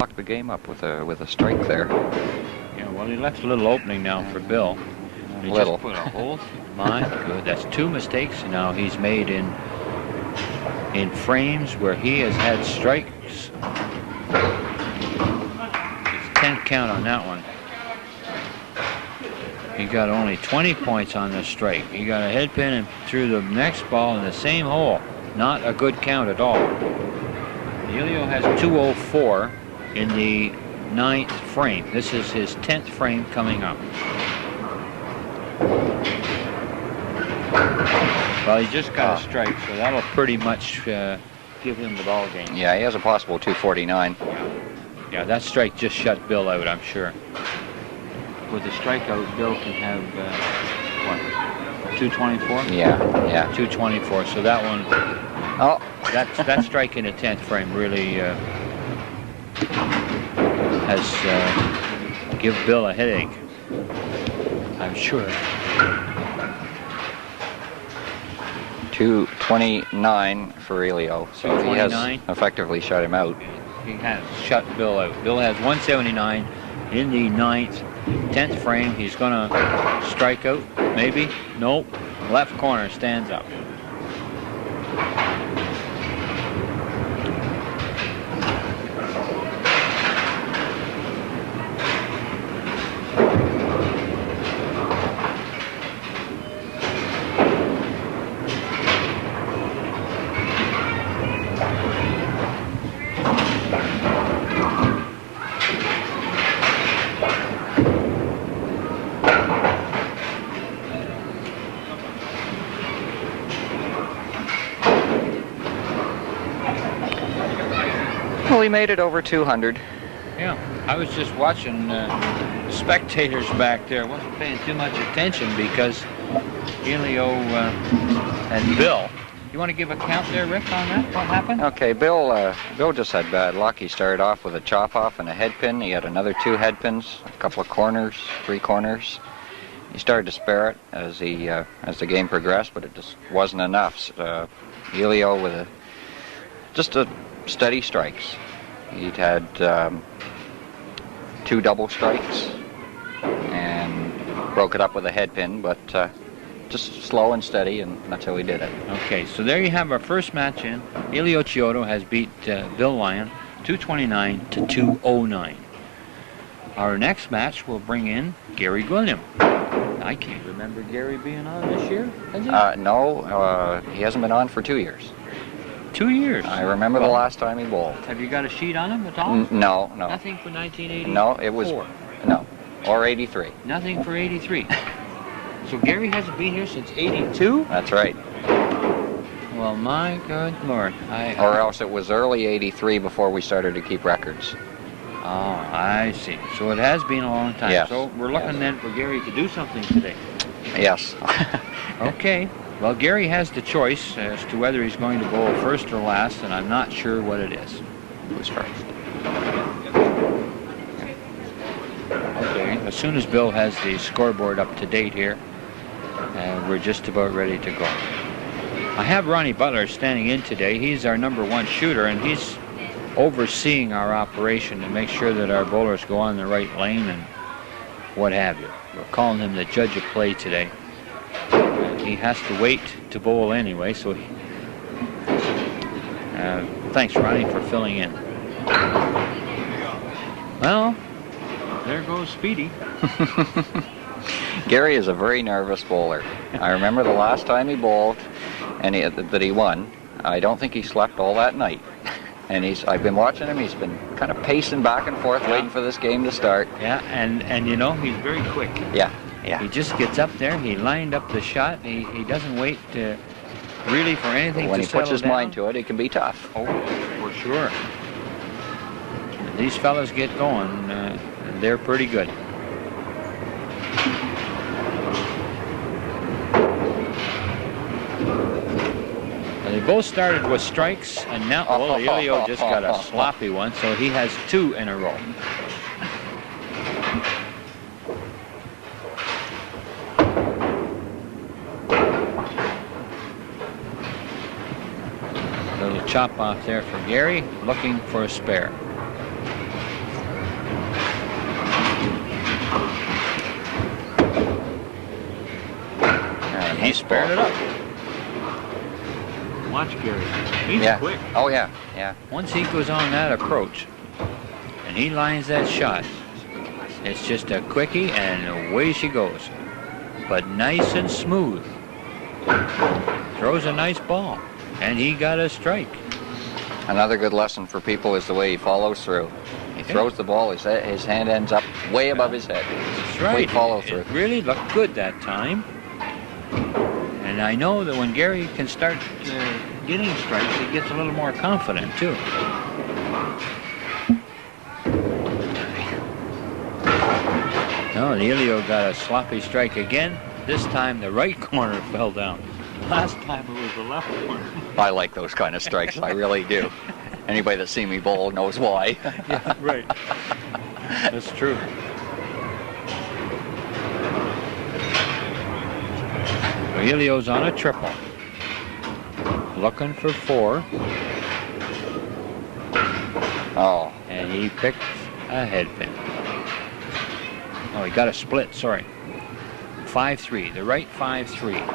locked the game up with a strike there. Yeah, well, he left a little opening now for Bill. He Little. just put a hole. My good, that's 2 mistakes now he's made in frames where he has had strikes. It's 10 count on that one. He got only 20 points on the strike. He got a head pin and threw the next ball in the same hole. Not a good count at all. Elio has 204 in the 9th frame. This is his 10th frame coming up. Well, he just got a strike, so that'll pretty much give him the ball game. Yeah, he has a possible 249. Yeah, that strike just shut Bill out, I'm sure. With the strikeout, Bill can have, what, 224? Yeah. 224, so that one, Oh. that strike in the 10th frame really has give Bill a headache, I'm sure. 229 for Elio, so he has 229. effectively shut him out. He has shut Bill out. Bill has 179 in the 9th. 10th frame, he's going to strike out, maybe? Nope. Left corner stands up. Well, he made it over 200. Yeah, I was just watching spectators back there. Wasn't paying too much attention because Elio and Bill. You want to give a count there, Rick, on that? What happened? Okay, Bill just had bad luck. He started off with a chop off and a head pin. He had another 2 head pins, a couple of corners, 3 corners. He started to spare it as the game progressed, but it just wasn't enough. So, Elio with just a steady strikes. He'd had 2 double strikes and broke it up with a head pin, but just slow and steady, and that's how he did it. Okay, so there you have our first match in. Elio Chiodo has beat Bill Lyon 229 to 209. Our next match will bring in Gary William. I can't remember Gary being on this year, has he? No, he hasn't been on for 2 years. 2 years. I remember the last time he bowled. Have you got a sheet on him at all? No. Nothing for 1984? No, it was, no, or 83. Nothing for 83. So Gary hasn't been here since 82? That's right. Well, my good Lord. Or else it was early 83 before we started to keep records. Oh, I see. So it has been a long time. Yes. So we're looking then for Gary to do something today. Yes. Okay. Well, Gary has the choice as to whether he's going to bowl first or last, and I'm not sure what it is. Who's first? Okay. As soon as Bill has the scoreboard up to date here, we're just about ready to go. I have Ronnie Butler standing in today. He's our #1 shooter, and he's overseeing our operation to make sure that our bowlers go on the right lane and what have you. We're calling him the judge of play today. He has to wait to bowl anyway, so thanks, Ronnie, for filling in. Well, there goes Speedy. Gary is a very nervous bowler. I remember the last time he bowled and that he won. I don't think he slept all that night. And I've been watching him. He's been kind of pacing back and forth, waiting for this game to start. Yeah, and you know, he's very quick. Yeah. He just gets up there. He lined up the shot. He doesn't wait really for anything to settle down. When he puts his mind to it, it can be tough. Oh, for sure. These fellas get going. They're pretty good. They both started with strikes, and now Elio just got a sloppy one, so he has 2 in a row. Little chop off there for Gary, looking for a spare. He spared it up. Watch Gary. He's quick. Oh, yeah. Yeah. Once he goes on that approach and he lines that shot, it's just a quickie and away she goes. But nice and smooth. Throws a nice ball. And he got a strike. Another good lesson for people is the way he follows through. He throws the ball, his hand ends up way above his head. That's right. We follow through. It really looked good that time. And I know that when Gary can start getting strikes, he gets a little more confident, too. No, Elio got a sloppy strike again. This time the right corner fell down. Last time it was the left corner. I like those kind of strikes. I really do. Anybody that's seen me bowl knows why. Yeah, right. That's true. Elio's on a triple. Looking for 4. Oh. And he picked a head pin. Oh, he got a split, sorry. 5-3, the right 5-3.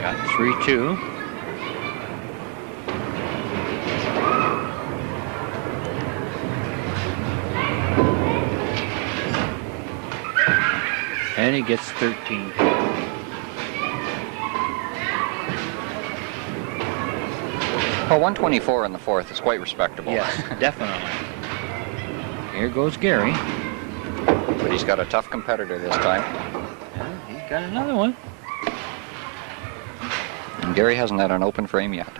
Got 3-2. And he gets 13. Well, 124 in the fourth is quite respectable. Yes, definitely. Here goes Gary. But he's got a tough competitor this time. Yeah, he's got another one. And Gary hasn't had an open frame yet.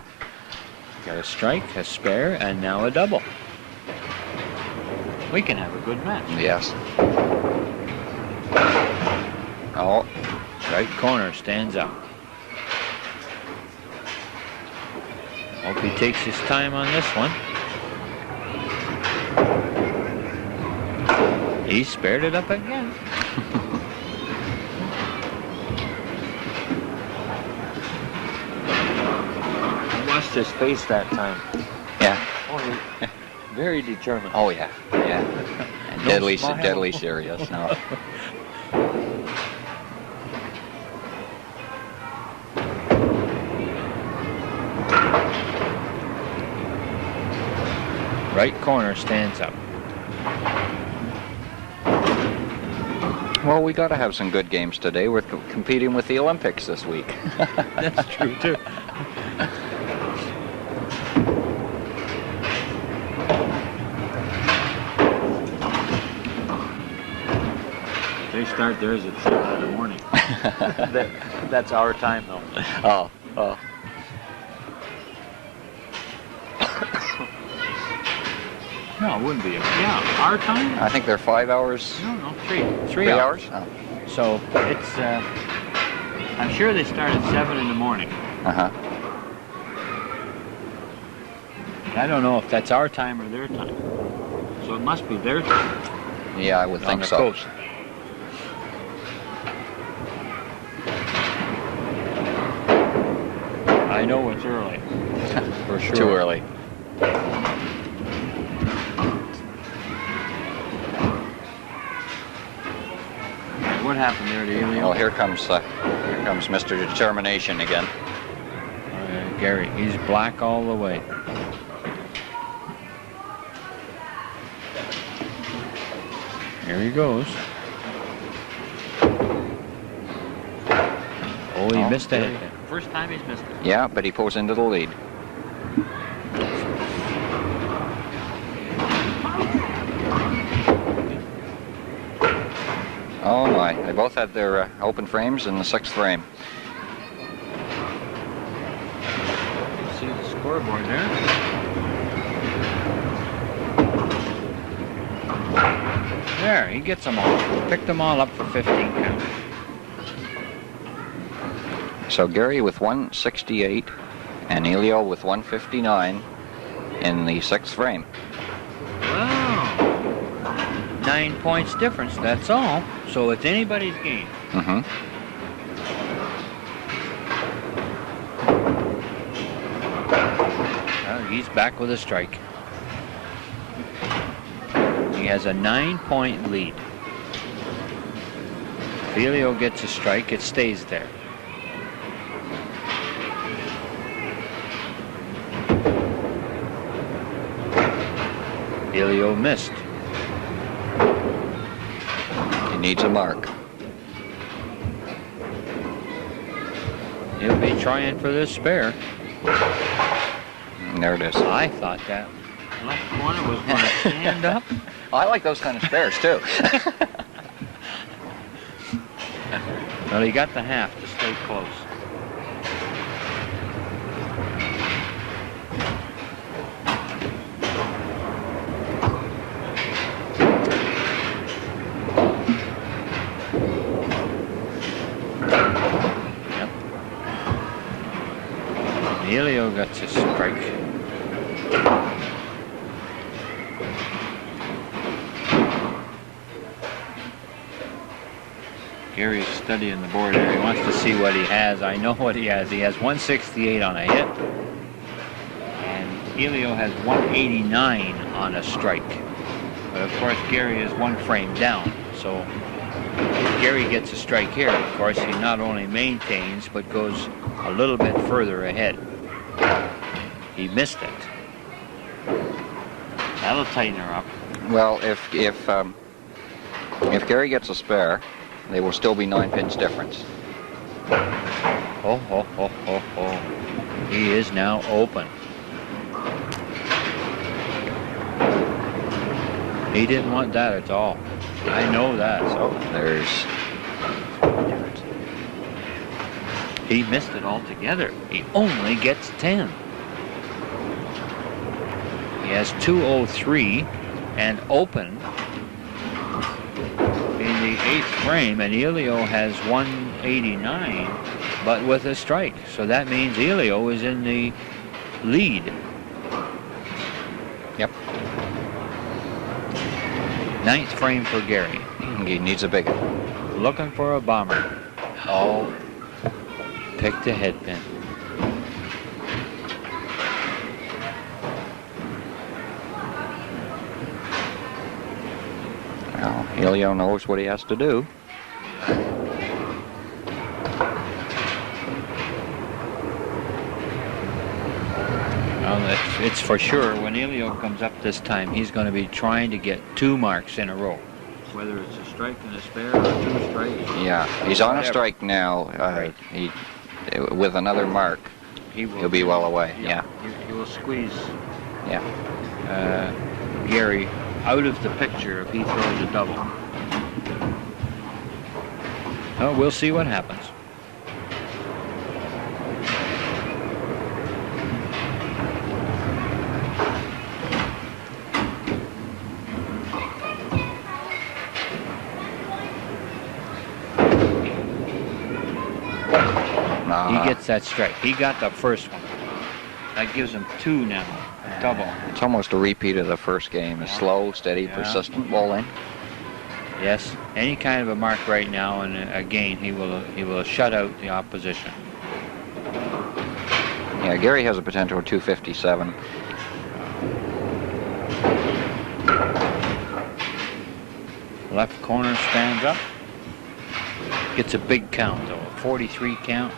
Got a strike, a spare, and now a double. We can have a good match. Yes. Oh. Right corner stands out. Hope he takes his time on this one. He spared it up again. I watched his face that time. Yeah. Oh, very determined. Oh, yeah. Yeah. And No deadly serious. No. Right corner stands up. Well, we got to have some good games today. We're competing with the Olympics this week. That's true, too. They start theirs at 7 in the morning. That's our time, though. Oh. No, it wouldn't be. Yeah, our time? I think they're 5 hours. No, 3. 3 hours? Oh. So it's, I'm sure they start at 7 in the morning. Uh-huh. I don't know if that's our time or their time. So it must be their time. Yeah, I would on think the so. coast. I know it's early. For sure. Too early. What happened there to Elio? Well, here comes Mr. Determination again. Gary, he's black all the way. Here he goes. Oh, he missed that. First time he's missed it. Yeah, but he pulls into the lead. Oh my, they both had their open frames in the 6th frame. See the scoreboard there? There, he gets them all. Picked them all up for 15 count. So Gary with 168 and Elio with 159 in the 6th frame. Wow. 9 points difference, that's all. So it's anybody's game. Mm-hmm. He's back with a strike. He has a 9-point lead. If Elio gets a strike, it stays there. Elio missed. He needs a mark. He'll be trying for this spare. And there it is. I thought that left corner was going to stand up. I like those kind of spares, too. Well, he got the half to stay close. Yep. Elio got to strike. Gary's studying the board here. He wants to see what he has. I know what he has. He has 168 on a hit. And Elio has 189 on a strike. But of course, Gary is one frame down. So if Gary gets a strike here, of course, he not only maintains, but goes a little bit further ahead. He missed it. That'll tighten her up. Well, if Gary gets a spare, they will still be 9 pins difference. Oh, oh, oh, oh, oh. He is now open. He didn't want that at all. I know that. So there's... He missed it altogether. He only gets 10. He has 203 and open in the 8th frame, and Elio has 189, but with a strike. So that means Elio is in the lead. Yep. 9th frame for Gary. He needs a big one. Looking for a bomber. Oh, picked a head pin. Well, Elio knows what he has to do. Well, it's for sure when Elio comes up this time, he's going to be trying to get 2 marks in a row. Whether it's a strike and a spare or 2 strikes. Yeah, he's on a strike now. Right. With another mark, he'll be well away. Yeah. He will squeeze. Yeah. Gary out of the picture if he throws a double. Oh, we'll see what happens. He gets that strike. He got the first one. That gives him 2 now. Double. It's almost a repeat of the first game. A slow, steady, persistent bowling. Yes, any kind of a mark right now, and again he will shut out the opposition. Yeah, Gary has a potential of 257. Left corner stands up. Gets a big count though, a 43 count.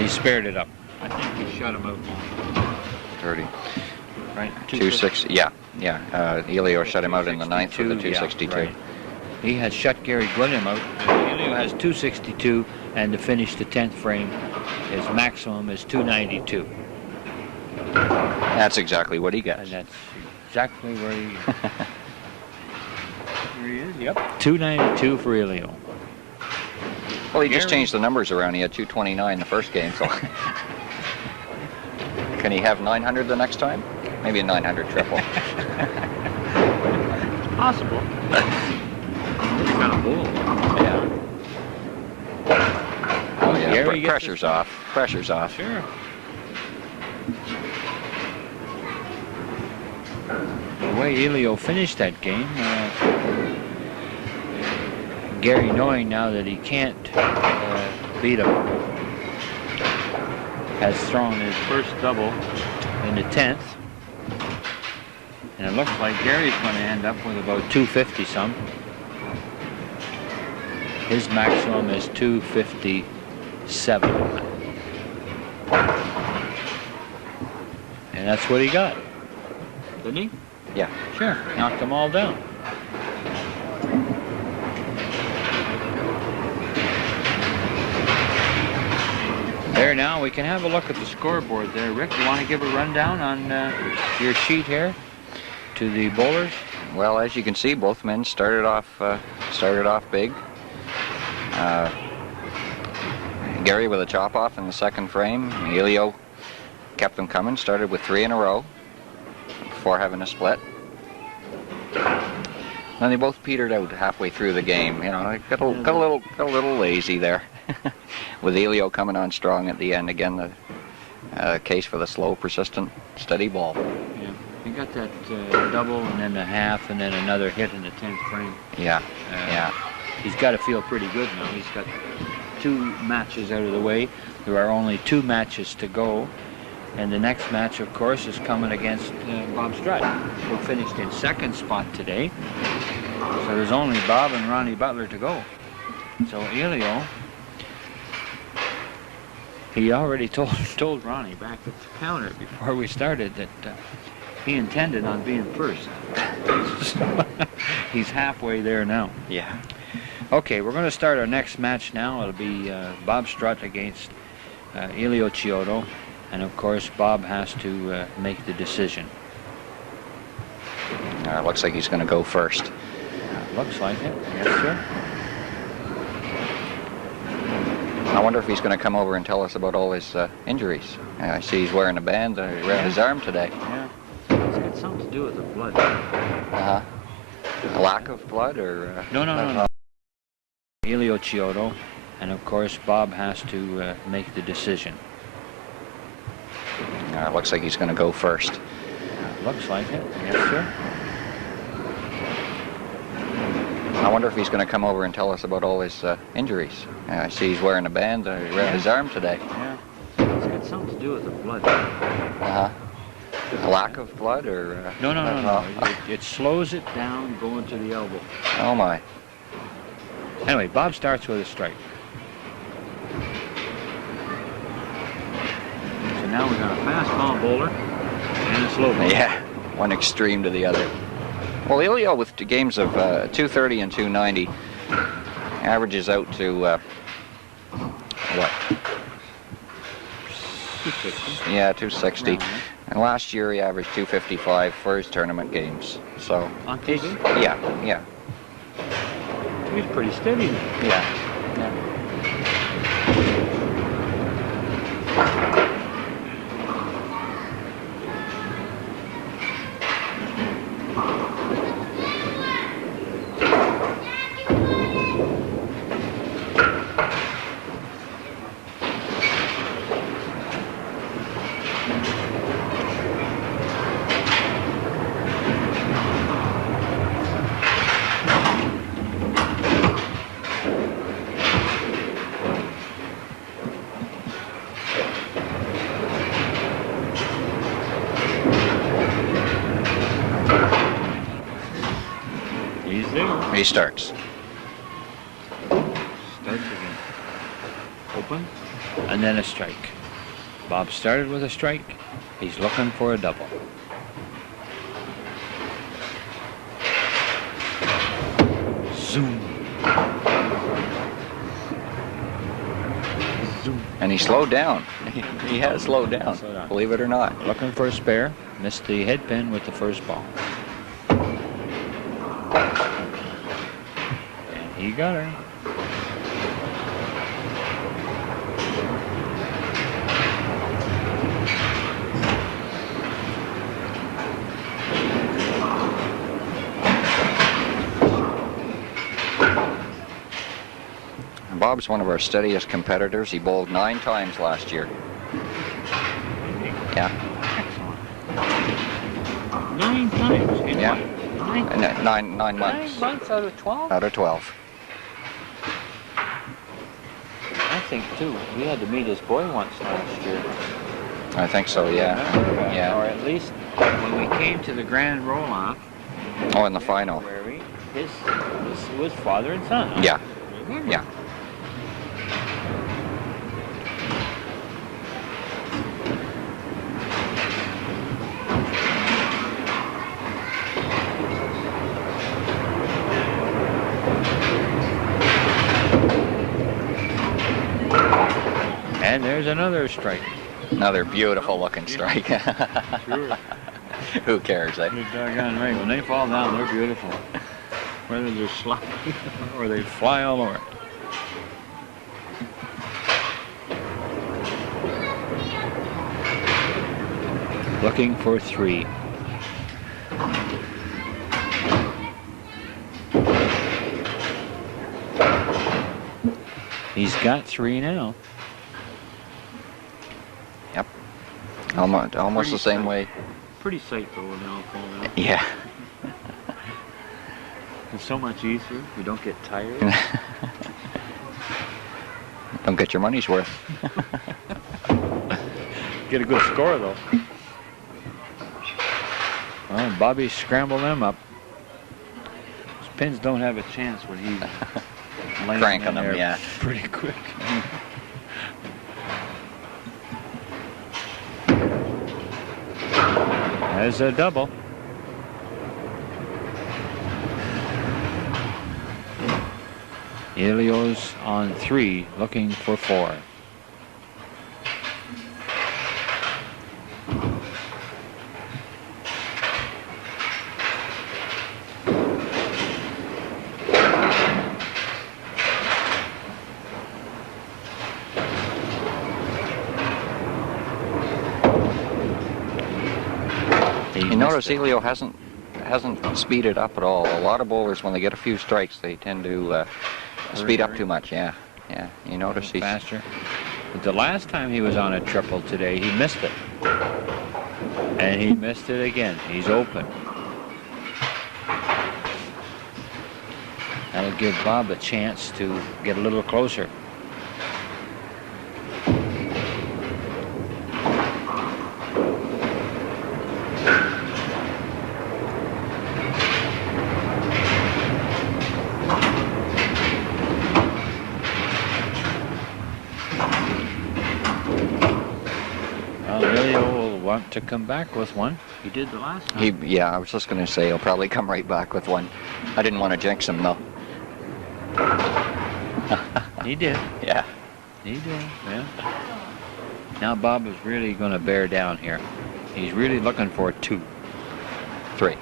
He spared it up. I think he shut him out. 30. Right? 260. Yeah. Elio shut him out in the 9th with the 262. Yeah, right. He has shut Gary William out. Elio has 262, and to finish the 10th frame, his maximum is 292. That's exactly what he gets. And that's exactly where he is. Yep. 292 for Elio. Well, he just changed the numbers around. He had 229 the first game, so can he have 900 the next time? Maybe a 900 triple. It's possible. He's got a bull. Yeah. Oh, yeah. Gary he gets pressure's off. Pressure's off. Sure. The way Elio finished that game, Gary, knowing now that he can't beat him, has thrown his first double in the 10th. And it looks like Gary's going to end up with about 250 some. His maximum is 257. And that's what he got. Didn't he? Yeah. Sure. Knocked them all down. There now, we can have a look at the scoreboard there. Rick, you want to give a rundown on your sheet here to the bowlers? Well, as you can see, both men started off big. Gary with a chop off in the second frame. Elio kept them coming. Started with 3 in a row before having a split. Then they both petered out halfway through the game. You know, got a little lazy there. With Elio coming on strong at the end. Again, the case for the slow, persistent, steady ball. Yeah, he got that double and then a half and then another hit in the 10th frame. Yeah, yeah. He's got to feel pretty good now. He's got 2 matches out of the way. There are only 2 matches to go. And the next match, of course, is coming against Bob Strutt, who finished in 2nd spot today. So there's only Bob and Ronnie Butler to go. So Elio, he already told Ronnie back at the counter before we started that he intended on being first. So he's halfway there now. Yeah. Okay, we're going to start our next match now. It'll be Bob Strutt against Elio Chiodo. And of course, Bob has to make the decision. Looks like he's going to go first. Looks like it. Yes, sir. I wonder if he's going to come over and tell us about all his injuries. I see he's wearing a band around his arm today. Yeah. It's got something to do with the blood. Uh-huh. A lack of blood or... No. Elio Chiodo. And of course, Bob has to make the decision. Looks like he's going to go first. Looks like it. Yes, sir. I wonder if he's going to come over and tell us about all his injuries. I see he's wearing a band around his arm today. Yeah. It's got something to do with the blood. Uh-huh. A lack of blood or... No. It slows it down going to the elbow. Oh, my. Anyway, Bob starts with a strike. So now we got a fastball bowler and a slow bowler. Yeah, one extreme to the other. Well, Elio with the games of 230 and 290 averages out to, what? 260. Yeah, 260. Around there. And last year he averaged 255 for his tournament games. So, On TV? yeah. He's pretty steady. Yeah. He starts. Starts again. Open. And then a strike. Bob started with a strike. He's looking for a double. Zoom. Zoom. And he slowed down. He has slowed down, believe it or not. Looking for a spare. Missed the head pin with the first ball. And he got her. Bob's one of our steadiest competitors. He bowled 9 times last year. Yeah. Excellent. 9 times in Yeah. what? 9 9 months. months out of 12? Out of 12. I think, too. We had to meet his boy once last year. I think so, yeah. Yeah. Or at least when we came to the grand roll-off. Oh, in the final. His was father and son. Huh? Yeah. Remember? Yeah. And there's another strike. Another beautiful looking strike. Sure. Who cares, eh? You're doggone right. When they fall down, they're beautiful. Whether they're sloppy or they fly all over. Looking for 3. He's got 3 now. Yep. Almost the same way. Pretty safe though when they all fall down. Yeah. It's so much easier. You don't get tired. Don't get your money's worth. Get a good score though. Well, Bobby scrambled them up. His pins don't have a chance when he's Cranking them, yeah. Pretty quick. There's a double. Elio's on 3, looking for 4. You notice Elio hasn't speeded up at all. A lot of bowlers, when they get a few strikes, they tend to speed up too much. Yeah, yeah. You notice he's faster. But the last time he was on a triple today, he missed it, and he missed it again. He's open. That'll give Bob a chance to get a little closer. To come back with one. He did the last time. Yeah, I was just going to say he'll probably come right back with one. I didn't want to jinx him, though. He did. Yeah. He did, yeah. Now Bob is really going to bear down here. He's really looking for a 2. 3.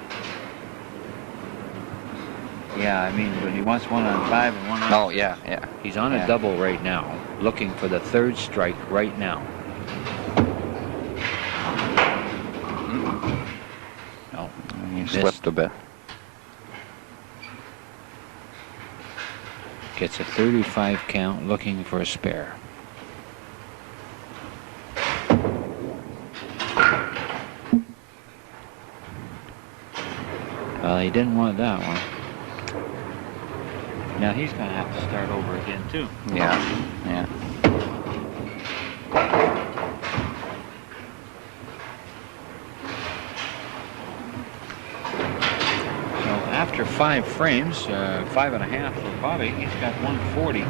Yeah, I mean, but he wants one on 5 and one on... Oh, yeah, yeah. He's on a double right now, looking for the 3rd strike right now. He slipped a bit. Gets a 35 count, looking for a spare. Well, he didn't want that one. Now he's going to have to start over again, too. Yeah, yeah. After 5 frames, 5.5 for Bobby, he's got 140.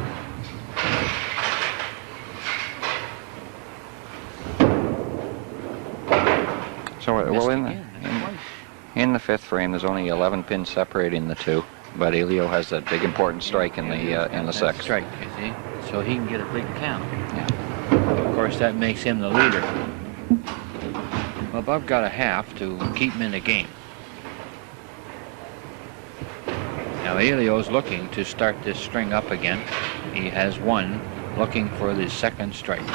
So, well, in the 5th frame, there's only 11 pins separating the 2, but Elio has that big important strike in the 6th. Strike, you see, so he can get a big count. Yeah. Of course, that makes him the leader. Well, Bob got a half to keep him in the game. Now Elio's looking to start this string up again. He has 1, looking for the 2nd strike.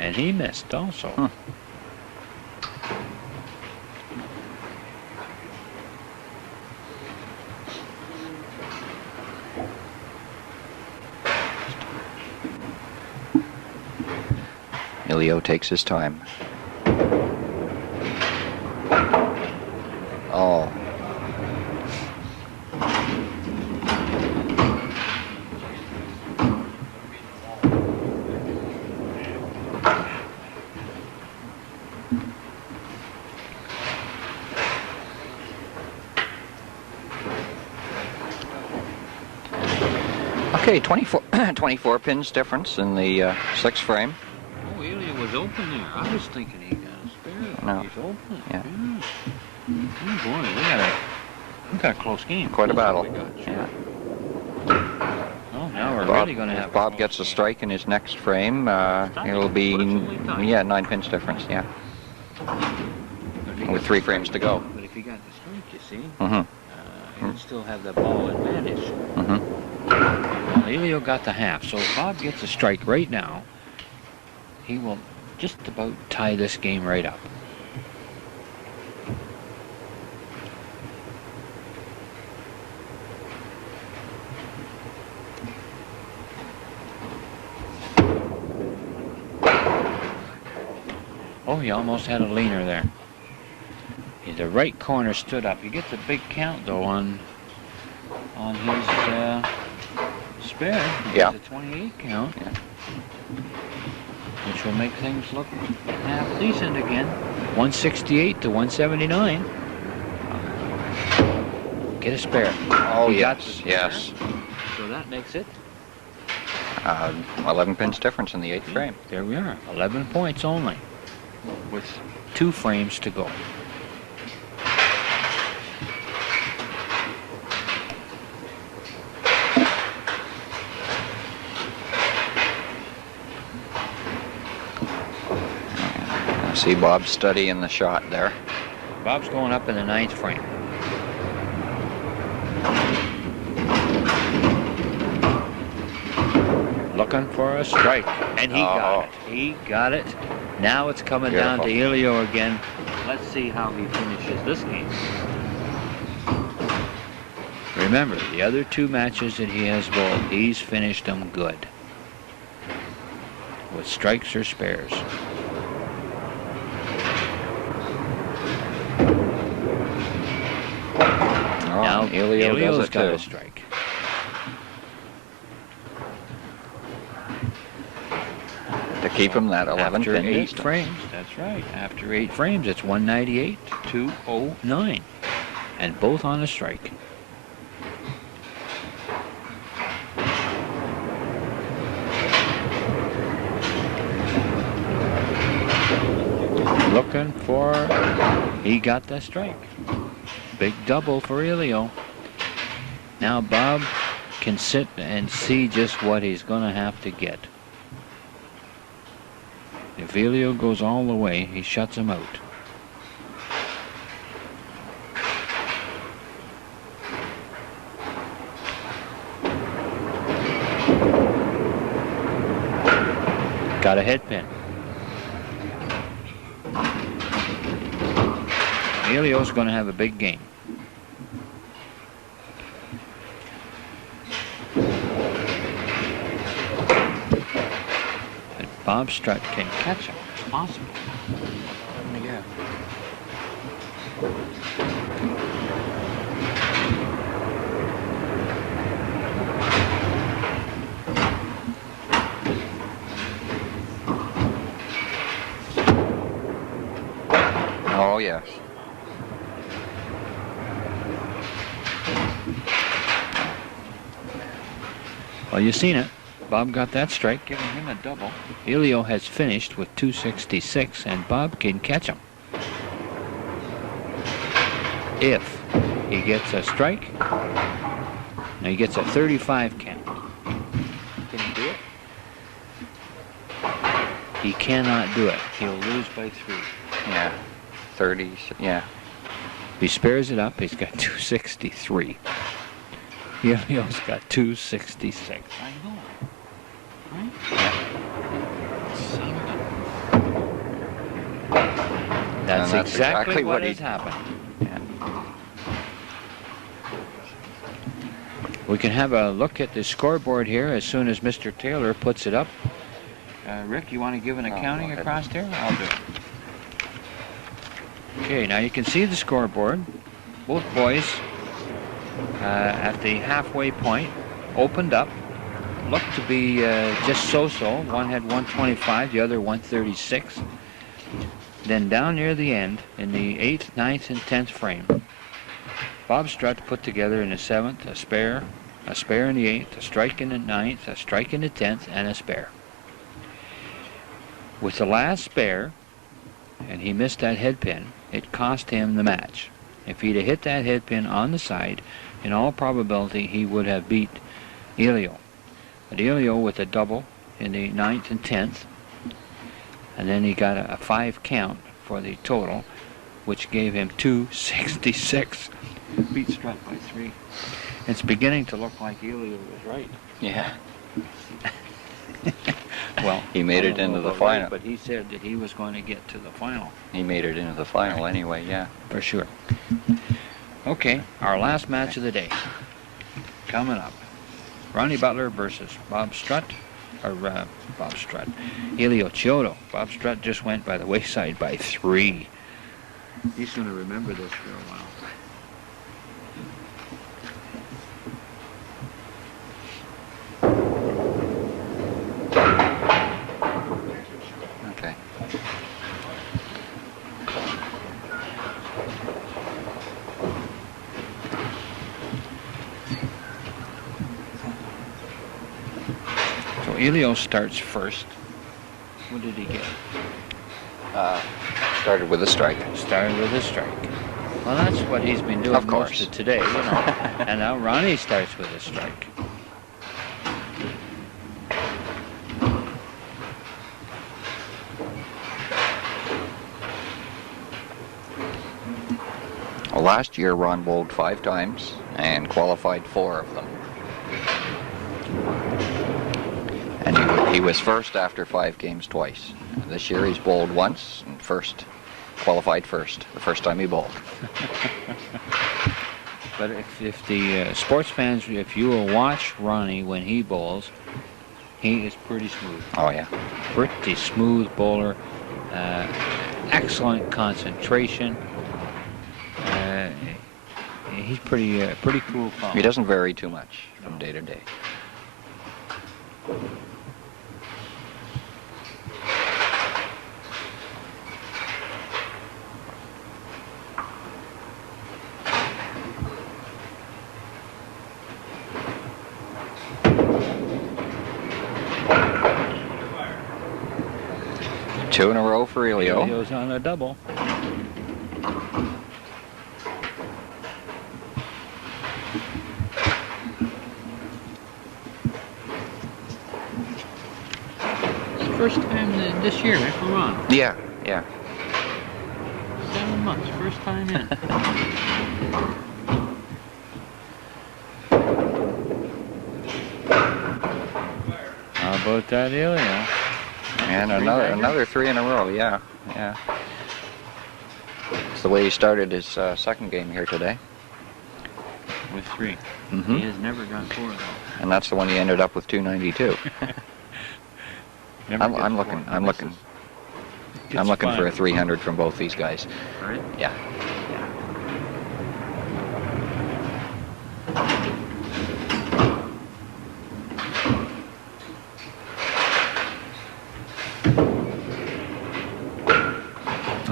And he missed also. Elio takes his time. Oh. Okay, 24 pins difference in the sixth frame. Oh, Elio was open there. I was thinking he got a spare. No. He's open. Yeah. Oh boy, we got a close game. Quite a battle. Yeah. Oh, now we're Bob, really going to have. if Bob gets a strike in his next frame, it'll be 9 pins difference. Yeah. With 3 frames to go. But if he got the strike, you see, Mm-hmm. he'd still have the ball advantage. Mm-hmm. Well, Elio got the half, so if Bob gets a strike right now, he will just about tie this game right up. Oh, he almost had a leaner there. The right corner stood up. He gets a big count though on his spare. He Yeah. gets a 28 count. Yeah. Which will make things look half decent again. 168 to 179. Get a spare. Oh, He got yes, the spare. yes. So that makes it. 11 pins difference in the 8th frame. There we are. 11 points only. With 2 frames to go. I see Bob studying the shot there. Bob's going up in the 9th frame. Looking for a strike, and he got it. He got it. Now it's coming down to Elio again. Let's see how he finishes this game. Remember, the other 2 matches that he has bowled, he's finished them good. With strikes or spares. Now Elio's got a strike. To keep him that 11 After pin 8 distance. frames, that's right. After 8 frames, it's 198 to 209. And both on a strike. Looking for, he got the strike. Big double for Elio. Now Bob can sit and see just what he's going to have to get. If Elio goes all the way, he shuts him out. Got a head pin. Elio's going to have a big game. And Bob Strutt can catch him. It's possible. Yeah. Oh, yes. Well, you've seen it. Bob got that strike, giving him a double. Elio has finished with 266, and Bob can catch him. If he gets a strike, now he gets a 35 count. Can he do it? He cannot do it. He'll lose by 3. Yeah. 30, yeah. If he spares it up, he's got 263. Elio's got 266. I know. Right? That's exactly what has happened. Yeah. We can have a look at the scoreboard here as soon as Mr. Taylor puts it up. Rick, you want to give an No, accounting go ahead. across there? I'll do it. Okay, now you can see the scoreboard. Both boys at the halfway point opened up. Looked to be just so-so. One had 125, the other 136. Then down near the end, in the 8th, 9th, and 10th frame, Bob Strutt put together in the 7th a spare in the 8th, a strike in the 9th, a strike in the 10th, and a spare. With the last spare, and he missed that head pin, it cost him the match. If he'd have hit that head pin on the side, in all probability he would have beat Elio. But Elio with a double in the 9th and 10th, and then he got a 5 count for the total, which gave him 266. Beat Strutt by 3. It's beginning to look like Elio was right. Yeah. Well, He made I it don't know into the about right, final. but he said that he was going to get to the final. He made it into the final anyway, yeah. For sure. Okay, our last match of the day. Coming up. Ronnie Butler versus Bob Strutt. Elio Chiodo. Bob Strutt just went by the wayside by 3. He's going to remember this for a while. Okay. So Elio starts first. What did he get? Started with a strike. Started with a strike. Well, that's what he's been doing Of course. most of today, you know. And now Ronnie starts with a strike. Well, last year Ron bowled 5 times and qualified 4 of them. And he was first after 5 games twice. This year he's bowled once and qualified first, the first time he bowled. But if the sports fans, if you will watch Ronnie when he bowls, he is pretty smooth. Oh, yeah. Pretty smooth bowler. Excellent concentration. He's pretty cool fellow. He doesn't vary too much from day to day. Two in a row for Elio. Elio's on a double. First time this year, right, for Ron? Yeah, yeah. 7 months, first time in. How about that, Elio? And another 3 in a row, yeah, yeah. It's the way he started his second game here today. With 3. Mm-hmm. He has never got 4 though. And that's the one he ended up with 292. Never I'm gets looking 4. I'm looking Gets I'm looking for a 5. 300 from both these guys. Right? Yeah.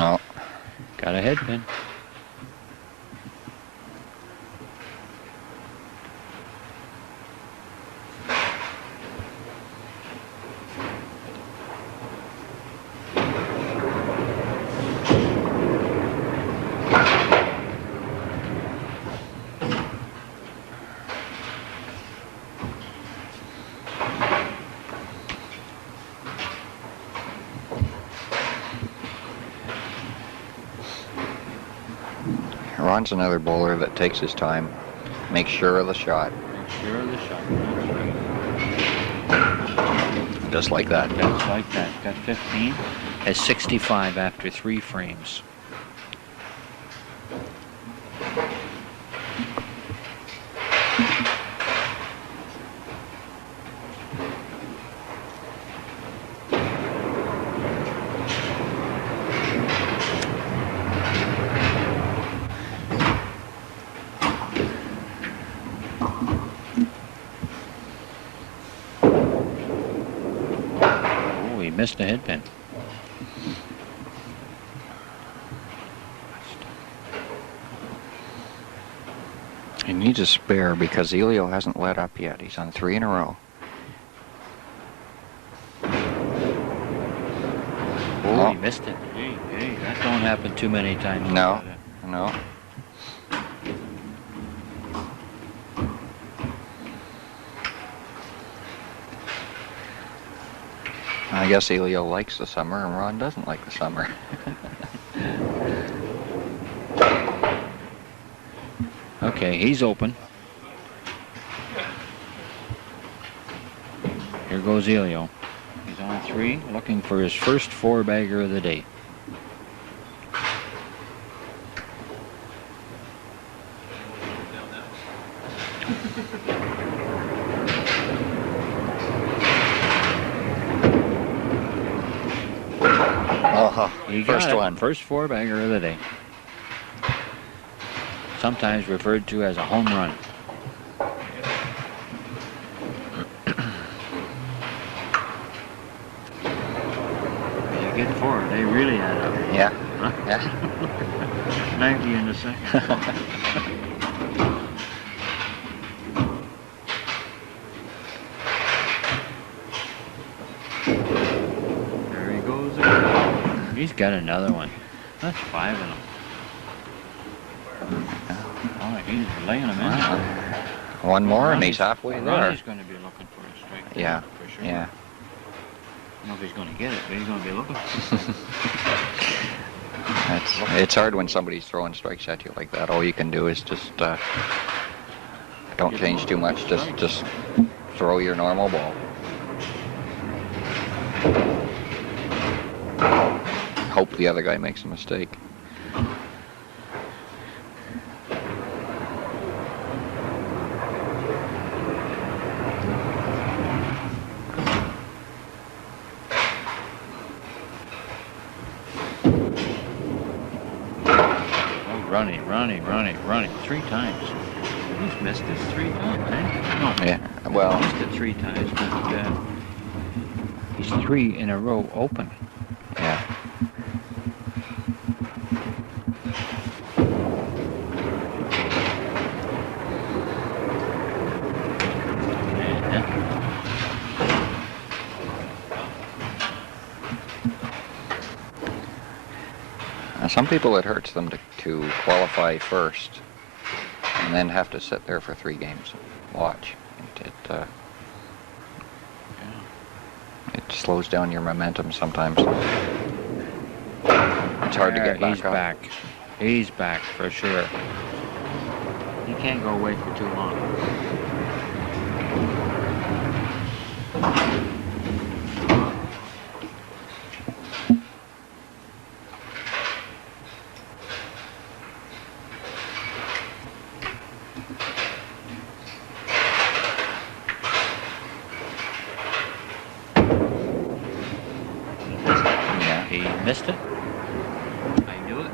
Oh, Got a head pin. Ron's another bowler that takes his time, makes sure of the shot, Make sure of the shot. That's right. just like that. That's like that. Got 15. Has 65 after 3 frames. missed the head pin. He needs a spare because Elio hasn't let up yet. He's on 3 in a row. Oh, he missed it. Hey, that don't happen too many times. No, no. I guess Elio likes the summer and Ron doesn't like the summer. Okay, he's open. Here goes Elio. He's on 3, looking for his first 4-bagger of the day. He got First it. one. First 4-bagger of the day. Sometimes referred to as a home run. You get 4, they really add up. Yeah. Huh? Yeah. 90 in the second. There he goes again. He's got another one. That's 5 of them. Oh, he's laying them in. Wow. One more and he's halfway there. Ronnie's going to be looking for a strike. Yeah, for sure. yeah. I don't know if he's going to get it, but he's going to be looking. It's hard when somebody's throwing strikes at you like that. All you can do is just don't change too much. Just throw your normal ball. Hope the other guy makes a mistake. Running 3 times. He's missed it 3 times, eh? No. Yeah, well. He missed it 3 times, but he's 3 in a row open. Yeah. Some people, it hurts them to qualify first and then have to sit there for 3 games. Watch. It slows down your momentum sometimes. It's hard to get back He's up. back. He's back for sure. He can't go away for too long. Missed it. I knew it.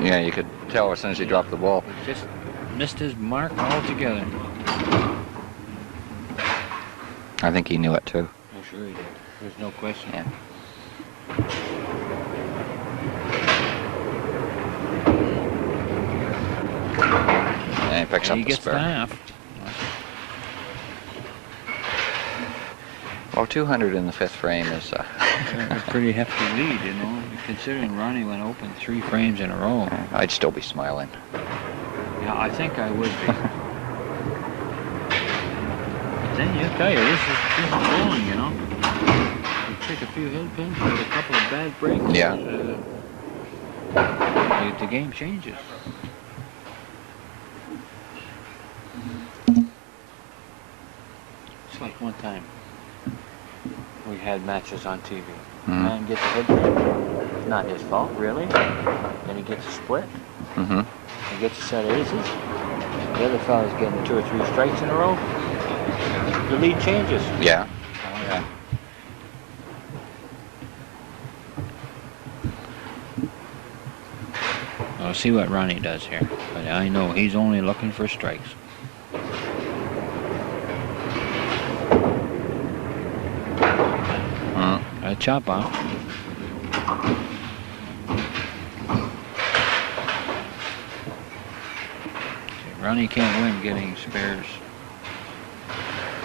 Yeah, you could tell as soon as he dropped the ball. He just missed his mark altogether. I think he knew it too. I'm sure he did. There's no question. Yeah. And he picks up He the gets spare. the half. Well, 200 in the 5th frame is... A pretty hefty lead, you know, considering Ronnie went open 3 frames in a row. I'd still be smiling. Yeah, I think I would be. But then you tell you, this is bowling, you know. You take a few head pins with a couple of bad breaks. Yeah. The game changes. It's like one time we had matches on TV. Mm-hmm. Man gets a head pin. Not his fault, really. Then he gets a split. Mm-hmm. He gets a set of aces. The other fellow's getting 2 or 3 strikes in a row. The lead changes. Yeah. Oh, yeah. I'll see what Ronnie does here. But I know he's only looking for strikes. a chop off. Ronnie can't win getting spares.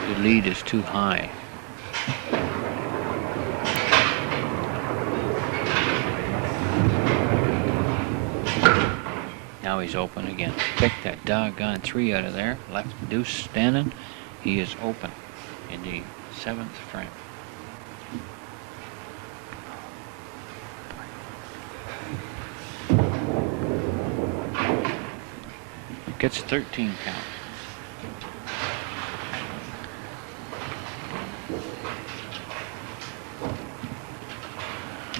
The lead is too high. Now he's open again. Pick that doggone 3 out of there. Left deuce standing. He is open in the 7th frame. Gets 13 count.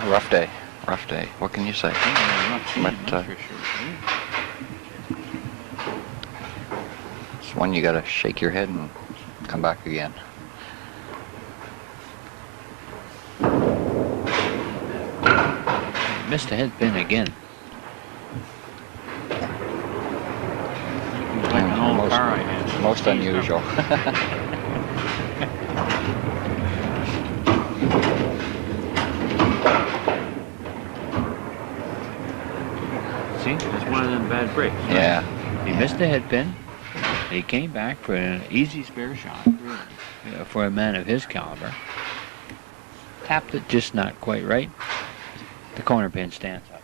Rough day. Rough day. What can you say? But, it's one you gotta shake your head and come back again. Missed a head pin again. Like an old car I had. Most unusual. See, it's one of them bad breaks. Right? Yeah. He missed a head pin. He came back for an easy spare shot for a man of his caliber. Tapped it just not quite right. The corner pin stands up.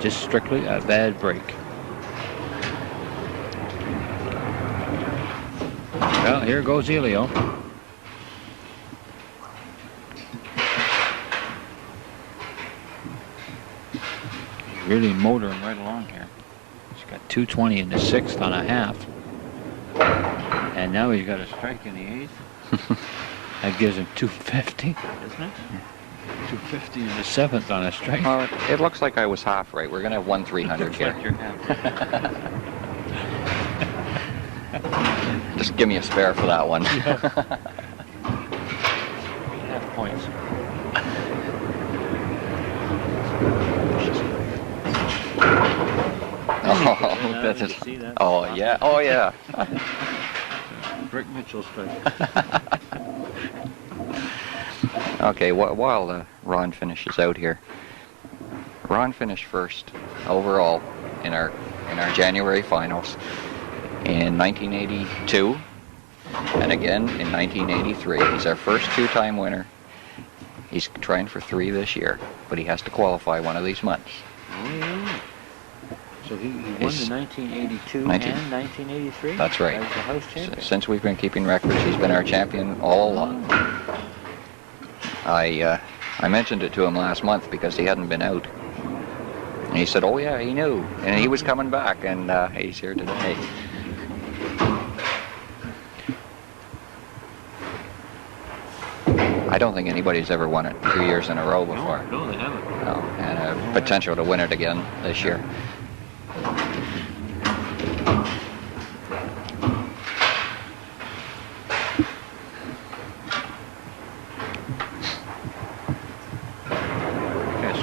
Just strictly a bad break. Well, here goes Elio. He's really motoring right along here. He's got 220 in the 6th on a half. And now he's got a strike in the 8th. That gives him 250, isn't it? 250 in the 7th on a strike. Well, it looks like I was half right. We're going to have 1-300 here. Like you're half. Just give me a spare for that one. Half points. Oh, that's just, oh yeah, oh yeah. Rick Mitchell strike. Okay, while Ron finishes out here, Ron finished first overall in our January finals in 1982 and again in 1983. He's our first 2-time winner. He's trying for 3 this year, but he has to qualify one of these months. Oh yeah. So he won the 1982 and 1983? That's right. As the house champion. Since we've been keeping records, he's been our champion all along. I mentioned it to him last month because he hadn't been out. And he said, oh yeah, he knew. And he was coming back, and he's here today. I don't think anybody's ever won it 2 years in a row before. No, they haven't. No, and a potential to win it again this year.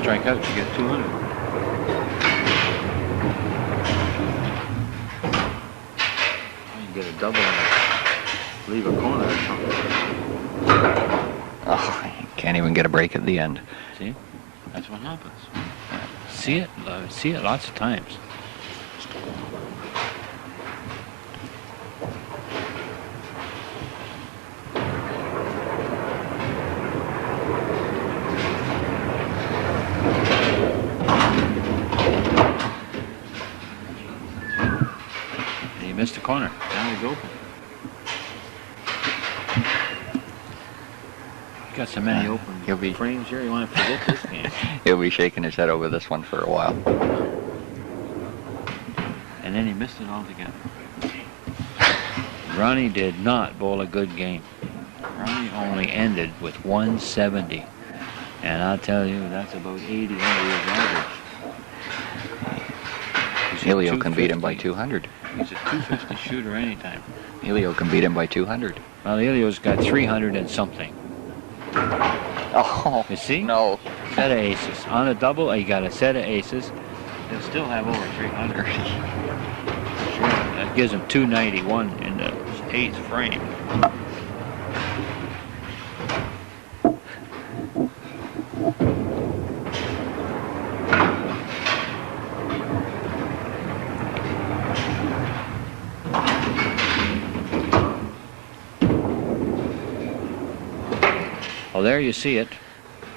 Strike out, you get 200. You can get a double and leave a corner or something. Oh, can't even get a break at the end. See? That's what happens. See it lots of times. Missed the corner. Now he's open. He's got so many open frames here, you want to forget this game. He'll be shaking his head over this one for a while. And then he missed it altogether. Ronnie did not bowl a good game. Ronnie only ended with 170. And I'll tell you, that's about 80 under his average. Elio can beat him by 200. He's a 250 shooter anytime. Elio can beat him by 200. Well, Elio's got 300 and something. Oh, you see? No. Set of aces. On a double, he got a set of aces. He'll still have over 300. Sure. That gives him 291 in the 8th frame. Well, there you see it.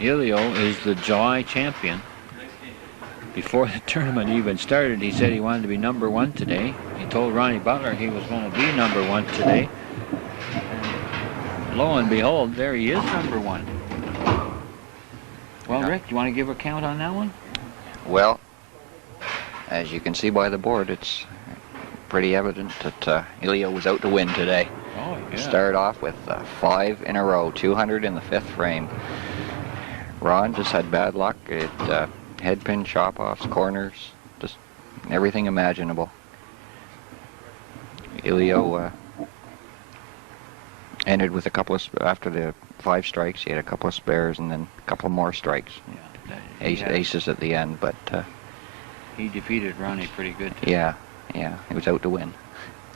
Elio is the July champion. Before the tournament even started, he said he wanted to be number 1 today. He told Ronnie Butler he was going to be number 1 today. And lo and behold, there he is, number 1. Well, Rick, you want to give a count on that one? Well, as you can see by the board, it's pretty evident that Elio was out to win today. Oh, yeah. Started off with 5 in a row, 200 in the 5th frame. Ron just had bad luck at head pin, chop-offs, corners, just everything imaginable. Elio ended with a couple of, after the 5 strikes, he had a couple of spares and then a couple more strikes. Yeah, Aces at the end, but he defeated Ronnie pretty good today. yeah, he was out to win.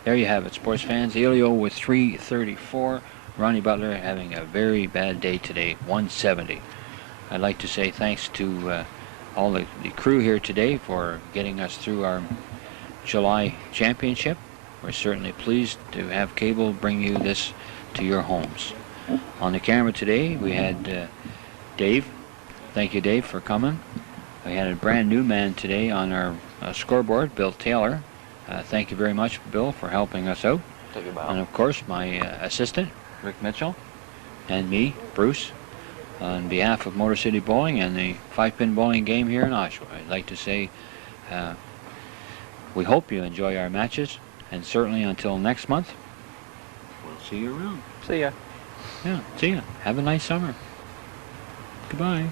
There you have it, sports fans. Elio with 334. Ronnie Butler having a very bad day today, 170. I'd like to say thanks to all the crew here today for getting us through our July championship. We're certainly pleased to have cable bring you this to your homes. On the camera today, we had Dave. Thank you, Dave, for coming. We had a brand new man today on our scoreboard, Bill Taylor. Thank you very much, Bill, for helping us out. Thank you, Bob. And of course, my assistant, Rick Mitchell, and me, Bruce, on behalf of Motor City Bowling and the 5-pin bowling game here in Oshawa. I'd like to say we hope you enjoy our matches, and certainly until next month, we'll see you around. See ya. Yeah, see ya. Have a nice summer. Goodbye.